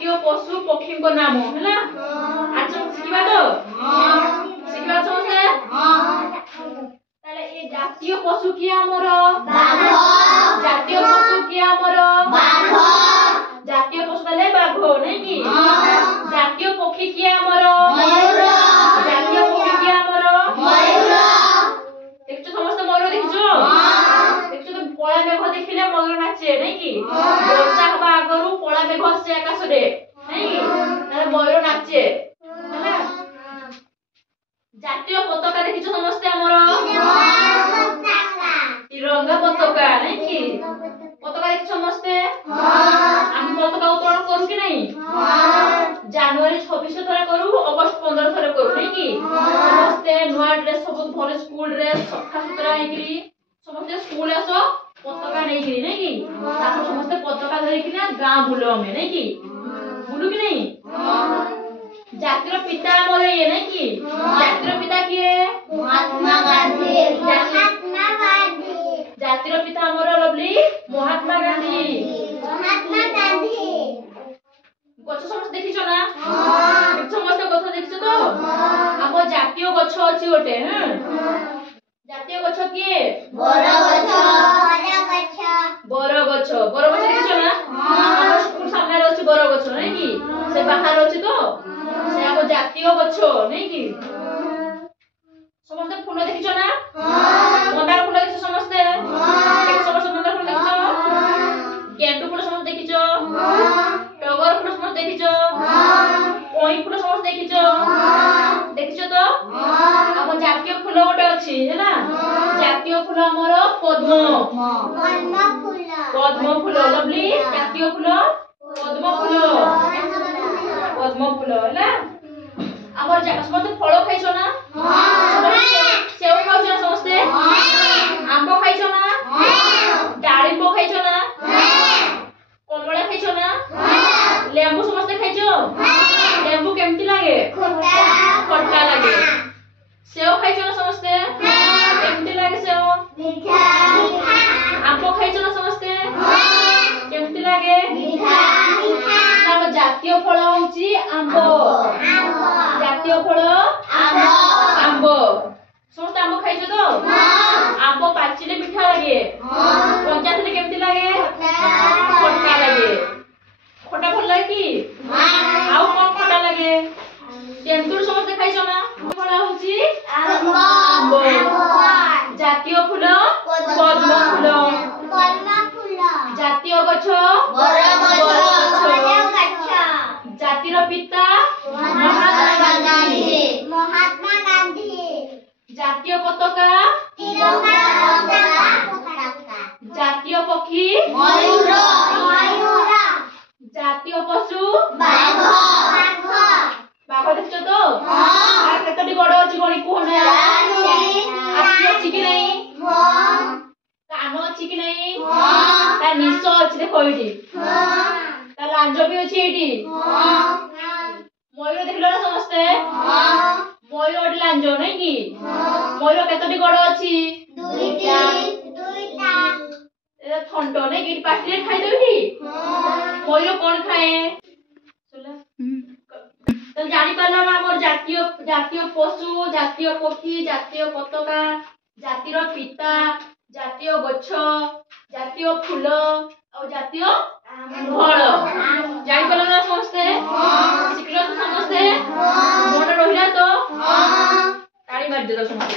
ଜାତୀୟ ପଶୁ ପକ୍ଷୀଙ୍କ ନାମ ହେଲା। ଆଜି ଶିଖିବା ତ ଶିଖିବା ସମସ୍ତେ। ତାହେଲେ ଏ ଜାତୀୟ ପଶୁ କିଏ ଆମର ବାଘ। ଜାତୀୟ ପଶୁ କିଏ ଆମର ବାଘ। ଜାତୀୟ ପଶୁ ତାହେଲେ ବାଘ ନାଇଁ କି। ଜାତୀୟ ପକ୍ଷୀ କିଏ ଆମର ମୟୂର। ଜାତୀୟ ପକ୍ଷୀ କିଏ ଆମର ମୟୂର। ଦେଖିଛ ସମସ୍ତେ ମୟୂର ଦେଖିଛ। ଦେଖିଛ ତ କଳା ମେଘ ଦେଖିଲେ ମୟୂର ନାଚେ ନାଇଁ କି। ବର୍ଷା ହବା ଆଗରୁ କଳା ମେଘ ଆସେ ଆକାଶରେ ନାଇଁ କି। ତାହେଲେ ମୟୂର ନାଚେ ହେଲା। ଜାତୀୟ ପତାକା ଦେଖିଛ ସମସ୍ତେ ଆମର ତିରଙ୍ଗା ପତାକା ନାଇଁ କି। ପତାକା ଦେଖିଛ ସମସ୍ତେ। ଆମେ ପତାକା ଉତ୍ତୋଳନ କରୁ କି ନାହିଁ। ଜାନୁଆରୀ 26 ଥରେ କରୁ, ଅଗଷ୍ଟ 15 ଥରେ କରୁ ନାଇଁ କି। ସମସ୍ତେ ନୂଆ ଡ୍ରେସ ସବୁ ଭଲ ସ୍କୁଲ ଡ୍ରେସ ସଫା ସୁତରା ହେଇକିରି ସମସ୍ତେ ସ୍କୁଲ ଆସ ପତାକା ନେଇକିରି ନାଇଁ କି। ତାପରେ ସମସ୍ତେ ପତାକା ଧରିକିନା ଗାଁ ବୁଲୁ ଆମେ ନାଇଁ କି। ବୁଲୁ କି ନାହିଁ। ଜାତିର ପିତା ଆମର ଇଏ ନାଇଁ କି। ଜାତିର ପିତା କିଏ ମହାତ୍ମା ଗାନ୍ଧୀ। ଜାତିର ପିତା ଆମର ଲଭଲି ମହାତ୍ମା ଗାନ୍ଧୀ। ଗଛ ସମସ୍ତେ ଦେଖିଛ ନା। ସମସ୍ତେ ଗଛ ଦେଖିଛ ତ। ଆମ ଜାତୀୟ ଗଛ ଅଛି ଗୋଟେ। ଜାତୀୟ ଗଛ କିଏ ବରଗଛ। ବରଗଛ ଦେଖିଛ ନା। ଆମ ସ୍କୁଲ ସାମ୍ନାରେ ଅଛି ବରଗଛ ନାଇଁ କି। ସେ ବାହାରେ ଅଛି ତ ସେ ଆମ ଜାତୀୟ ଗଛ ନାଇଁ କି। ସମସ୍ତେ ଫୁଲ ଦେଖିଛ ନା। ମନ୍ଦାର ଫୁଲ ଦେଖିଛ ସମସ୍ତେ। ସମସ୍ତେ ମନ୍ଦାର ଫୁଲ ଦେଖିଛ। ଗେଣ୍ଡୁ ଫୁଲ ସମସ୍ତେ ଦେଖିଛ। ଟଗର ଫୁଲ ସମସ୍ତେ ଦେଖିଛ। କଇଁ ଫୁଲ ସମସ୍ତେ ଦେଖିଛ। ଦେଖିଛ ତ। ଆମ ଜାତୀୟ ଫୁଲ ଗୋଟେ ଅଛି ହେଲା। ଜାତୀୟ ଫୁଲ ଆମର ପଦ୍ମ। ପଦ୍ମ ଫୁଲ ଲଭଲି। ଜାତୀୟ ଫୁଲ ପଦ୍ମ ଫୁଲ। ପଦ୍ମ ଫୁଲ ହେଲା। ଆମର ସମସ୍ତେ ଫଳ ଖାଇଛ ନା। ସେଉ ଖାଉଛ ନା ସମସ୍ତେ। ଆମ୍ବ ଖାଇଛ ନା। ଡାଳିମ୍ବ ଖାଇଛ ନା। କମଳା ଖାଇଛ ନା। ଲେମ୍ବୁ ସମସ୍ତେ ଖାଇଛ। ଲେମ୍ବୁ କେମିତି ଲାଗେ ଖଟା ଲାଗେ। ସେଉ ଖାଇଛ ନା ସମସ୍ତେ। କେମିତି ଲାଗେ ସେଉ ଆମ୍ବ ଖାଇଛ ନା ସମସ୍ତେ। କେମିତି ଲାଗେ ଆମ ଜାତୀୟ ଫଳ ହଉଛି ଆମ୍ବ। ଜାତୀୟ ଫଳ ଆମ୍ବ। ସମସ୍ତେ ଆମ୍ବ ଖାଇଛ ତ। ଆମ୍ବ ପାଚିଲେ ମିଠା ଲାଗେ, କଞ୍ଚା ଥିଲେ କେମିତି ଲାଗେ ଖଟା ଲାଗେ। ଖଟା ଭଲ ଲାଗେ କି। ଆଉ କଣ ଖଟା ଲାଗେ। ତେନ୍ତୁଳି ସମସ୍ତେ ଖାଇଛ ନା। ଫଳ ହଉଛି ଆମ୍ବ। ଜାତୀୟ ଫୁଲ ପଦ୍ମ ଫୁଲ। ଜାତୀୟ ଗଛ ବରଗଛ। ଜାତିର ପିତା ମହାତ୍ମା ଗାନ୍ଧୀ। ଜାତୀୟ ପତାକା ଜାତୀୟ ପକ୍ଷୀ ମୟୂର। ଜାତୀୟ ପଶୁ ବାଘ। ବାଘ ଦେଖିଛ ତ। କେତୋଟି ଗୋଡ଼ ଅଛି ଗଣି କୁହ ନା। ଆଖି ଅଛି କି ନାହିଁ। କାନ ଅଛି କି ନାହିଁ। ତା ନିଶ ଅଛି ଦେଖ ଏଇଠି। ତା ଲାଞ୍ଜ ବି ଅଛି ଏଇଠି। ମୟୂର ଦେଖିଲ ନା ସମସ୍ତେ। ମୟୂର ଗୋଟେ ଲାଞ୍ଜ ନାଇଁ କି। ମୟୂର କେତୋଟି ଗୋଡ଼ ଅଛି ଦୁଇଟା। ଥଣ୍ଟ ନାଇଁ କି। ପାଟିରେ ଖାଇଦେବି। ମୟୂର କଣ ଖାଏ ତ ଜାଣିପାରିଲ ନା। ଆମର ଜାତୀୟ ପଶୁ, ଜାତୀୟ ପକ୍ଷୀ, ଜାତୀୟ ପତାକା, ଜାତିର ପିତା, ଜାତୀୟ ଗଛ, ଜାତୀୟ ଫୁଲ ଆଉ ଜାତୀୟ ଫଳ। ଜାଣିପାରିଲ ନା ସମସ୍ତେ। ଶିଖିଲ ତ ସମସ୍ତେ। ମନେ ରହିଲା ତ। ତାଳି ମାରିଦେଲ ସମସ୍ତେ।